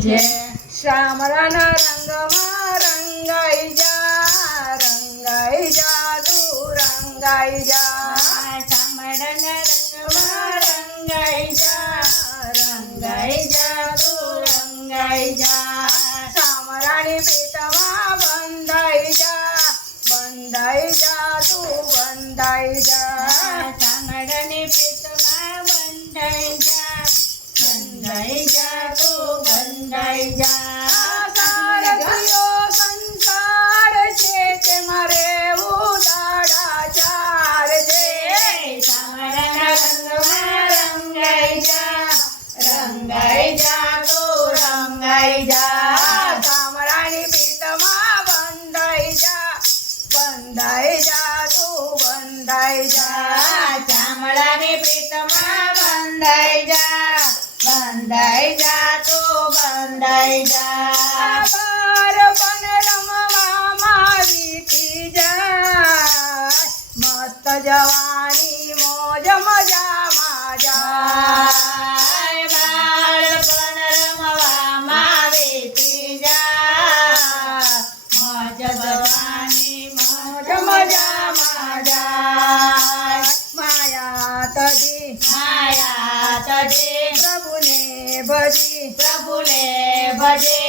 जय। शामराना रंगमा रंगाई जा तू रंगाई जा। शामराना रंगमा रंगाई जा तू रंगाई जा। शामरानी पीठमा बंधाई जा तू बंधाई जा। शामरानी पीठमा बंधाई जा तू बंधाई जा। सारथियो संसार छे ते मारे उदाडाचार छे। शामराना रंगमा रंगाई जा तू रंगाई जा। शामरानी पीठमा बंधाई जा तू बंधाई जा। शामरानी पीठमा बंधाई जा तू बंधाई जा। बारपण रमવામાં વીતી જાય મસ્ત જવાની મોજ મજામાં જાય। બાળપણ રમવામાં વીતી જાય મોજ જવાની મોજ મજામાં જાય। માયા તજી માયા તજે પ્રભુને ભજી પ્રભુને ભજે।